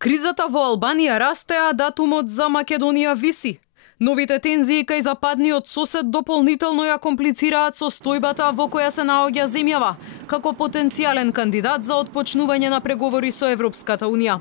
Кризата во Албанија расте, а датумот за Македонија виси. Новите тензии кај западниот сосед дополнително ја комплицираат состојбата во која се наоѓа земјава, како потенцијален кандидат за отпочнување на преговори со Европската Унија.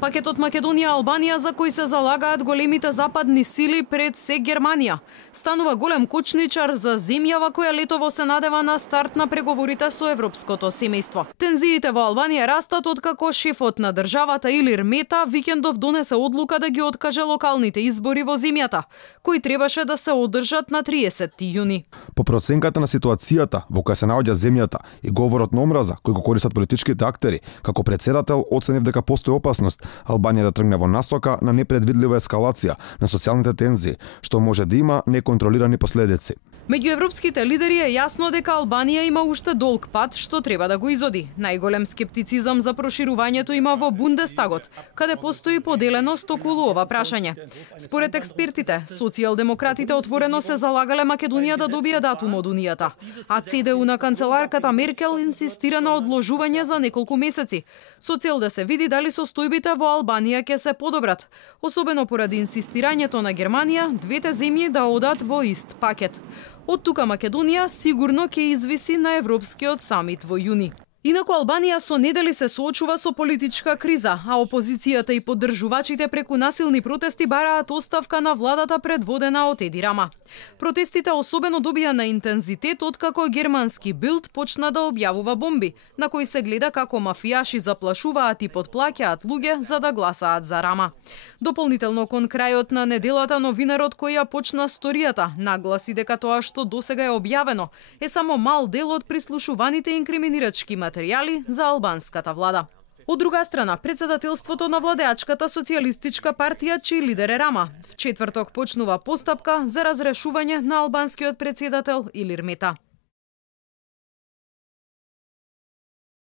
Пакетот Македонија-Албанија, за кој се залагаат големите западни сили, пред се Германија, станува голем кочничар за земјава која летово се надева на старт на преговорите со европското семејство. Тензиите во Албанија растат откако шефот на државата Илир Мета викендов донесе одлука да ги откаже локалните избори во земјата, кои требаше да се одржат на 30 јуни. По проценката на ситуацијата во која се наоѓа земјата и говорот на омраза кој го користат политичките актери, како председател оценив дека постои опасност Албанија да тргне во насока на непредвидлива ескалација на социјалните тензии, што може да има неконтролирани последици. Меѓу европските лидери е јасно дека Албанија има уште долг пат што треба да го изоди. Најголем скептицизам за проширувањето има во Бундестагот, каде постои поделеност околу ова прашање. Според експертите, социјалдемократите отворено се залагале Македонија да добие датум од Унијата, а ЦДУ на канцеларката Меркел инсистира на одложување за неколку месеци, со цел да се види дали состојбите во Албанија ќе се подобрат, особено поради инсистирањето на Германија двете земји да одат во ист пакет. Од тука Македонија сигурно ќе извиси на Европскиот самит во јуни. Инаку Албанија со недели се соочува со политичка криза, а опозицијата и поддржувачите преку насилни протести бараат оставка на владата предводена од Еди Рама. Протестите особено добија на интензитет откако германски Билд почна да објавува бомби, на кои се гледа како мафијаши заплашуваат и подплаќаат луѓе за да гласаат за Рама. Дополнително кон крајот на неделата новинарот кој ја почна сторијата нагласи дека тоа што досега е објавено е само мал дел од прислушуваните инкриминирачки материјали за албанската влада. Од друга страна, председателството на владеачката социјалистичка партија, чиј лидер е Рама, в четврток почнува постапка за разрешување на албанскиот председател Илир Мета.